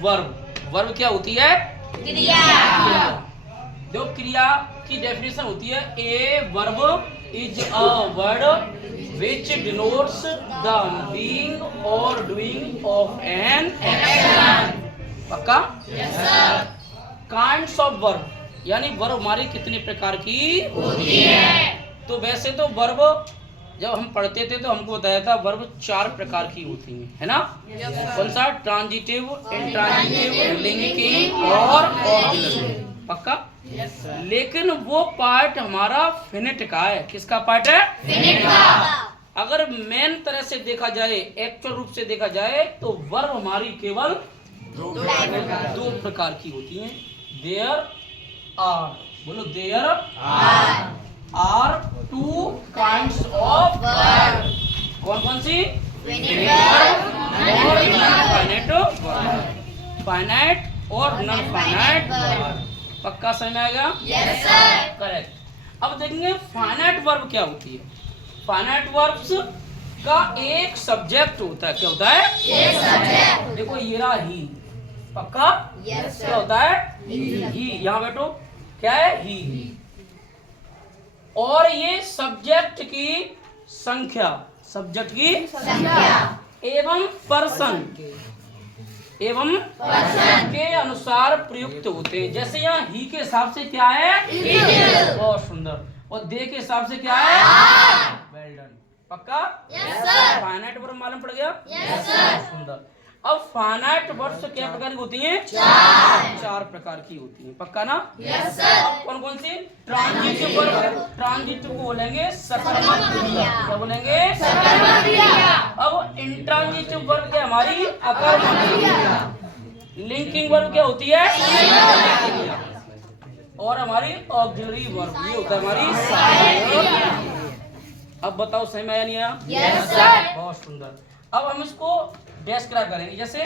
Verb. Verb क्या होती है? क्रिया। जो क्रिया की डेफिनेशन होती है, a verb is a word which denotes the being or doing of an action। पक्का? Yes sir. Kinds of verb, यानी वर्ब हमारी कितने प्रकार की होती है। तो वैसे तो वर्ब जब हम पढ़ते थे तो हमको बताया था वर्ब 4 प्रकार की होती हैं, है ना? कौन सा? ट्रांजिटिव, इंट्रांजिटिव, लिंकिंग और ऑक्सिलरी। पक्का? लेकिन वो पार्ट हमारा फिनिट का है। किसका पार्ट है? फिनिट का। अगर मेन तरह से देखा जाए, एक्चुअल रूप से देखा जाए, तो वर्ब हमारी केवल दो प्रकार की होती हैं। देयर आर, बोलो there are 2 kinds of verb. कौन कौन सी? फिनिट और फाइनाइट वर्ब, फाइनाइट और नॉन फाइनाइट वर्ब। पक्का समझ में आएगा? Yes sir. करेक्ट। अब देखेंगे फाइनाइट वर्ब क्या होती है। फाइनाइट वर्ब्स का एक सब्जेक्ट होता है। क्या होता है? एक सब्जेक्ट। देखो ये रहा ही। पक्का? यस क्या होता है? ही। ही। यहाँ बैठो, क्या है? ही। और ये सब्जेक्ट की संख्या, सब्जेक्ट की संख्या एवं पर्सन के अनुसार प्रयुक्त होते हैं। जैसे यहाँ ही के हिसाब से क्या है? बहुत सुंदर। और दे के हिसाब से क्या है? Well done. पक्का? Yes sir. फाइनाइट वर्ब मालूम पड़ गया? Yes sir. सुंदर। अब फाइनाइट वर्ब्स क्या प्रकार की होती हैं? 4 प्रकार की होती हैं। पक्का ना? Yes sir. अब कौन कौन सी? ट्रांजिटिव वर्ब, ट्रांजिटिव को बोलेंगे सकर्मक क्रिया। क्या बोलेंगे? सकर्मक क्रिया। अब इंट्रांजिटिव वर्ब क्या हमारी? अकर्मक क्रिया। लिंकिंग वर्ब क्या होती है? और हमारी ऑक्सिलरी वर्ब ये होता है हमारी सहायक। अब बताओ सही में आया नहीं आया? Yes sir. बहुत सुंदर। अब हम इसको डिस्क्राइब करेंगे। जैसे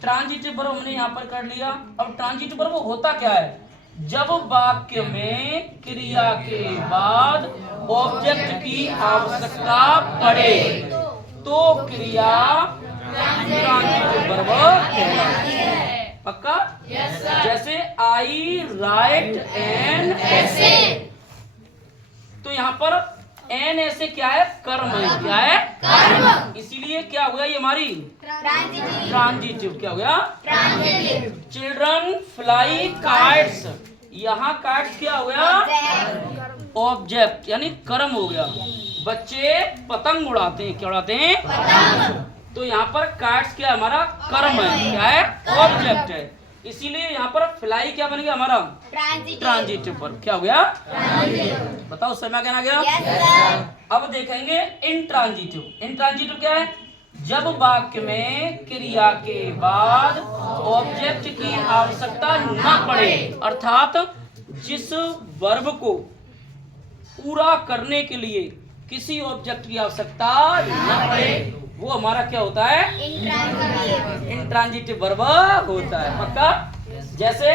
ट्रांजिटिव वर्ब हमने यहाँ पर कर लिया। अब ट्रांजिटिव वर्ब होता क्या है? जब वाक्य में क्रिया के बाद ऑब्जेक्ट की आवश्यकता पड़े तो क्रिया ट्रांजिटिव वर्ब कहलाती है। पक्का? Yes sir. जैसे आई राइट एन ऐसे, तो यहाँ पर एन ऐसे क्या है? कर्म है। क्या है? कर्म। इसीलिए क्या हो गया ये हमारी ट्रांजिटिव। ट्रांजिटिव। क्या हो गया? ट्रांजिटिव। चिल्ड्रन फ्लाई काइट्स, यहाँ काइट्स क्या हो गया? ऑब्जेक्ट यानी कर्म हो गया। बच्चे पतंग उड़ाते हैं। क्या उड़ाते हैं? पतंग। तो यहाँ पर काइट्स क्या हमारा? कर्म है। क्या है? ऑब्जेक्ट है। इसीलिए यहाँ पर फ्लाई क्या बन गया हमारा? Transitive verb. क्या हो गया? बताओ समय कहना गया? Yes sir. अब देखेंगे इंट्रांजिटिव। इंट्रांजिटिव क्या है? जब वाक्य में क्रिया के बाद ऑब्जेक्ट की आवश्यकता न पड़े, अर्थात जिस वर्ब को पूरा करने के लिए किसी ऑब्जेक्ट की आवश्यकता न पड़े, वो हमारा क्या होता है? इंट्रांजिटिव वर्ब होता है। पक्का? जैसे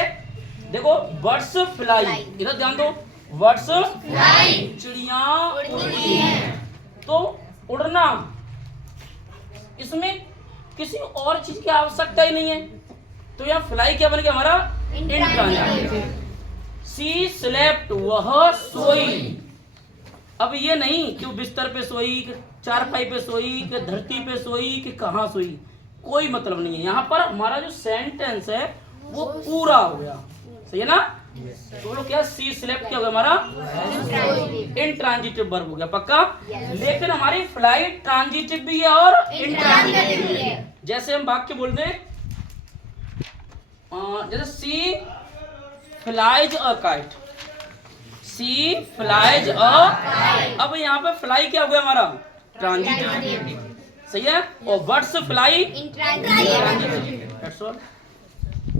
देखो बर्ड्स फ्लाई, इधर ध्यान दो। बर्ड्स फ्लाई, चिड़िया उड़ती हैं। तो उड़ना, इसमें किसी और चीज की आवश्यकता ही नहीं है। तो यहाँ फ्लाई क्या बन गया हमारा? इंट्रांजिटिव। सी स्लेप्ट, वह सोई। अब ये नहीं कि वो बिस्तर पे सोई, कि चारपाई पे सोई, कि धरती पे सोई, कि कहाँ सोई, कोई मतलब नहीं है। यहाँ पर हमारा जो सेंटेंस है वो पूरा हो गया। सही है ना? तो बोलो क्या? सी स्लेप्ट क्या हो गया हमारा? इंट्रांजिटिव वर्ब हो गया। पक्का? लेकिन हमारी फ्लाई ट्रांजिटिव भी है और इंट्रांजिटिव भी है। जैसे हम वाक्य बोल दें, जैसे she flies a kite, she flies a. अब यहाँ पे फ्लाई क्या हो गया हमारा? ट्रांजिटिव। सही है। और बर्ड्स फ्लाई इंट्रांजिटिव।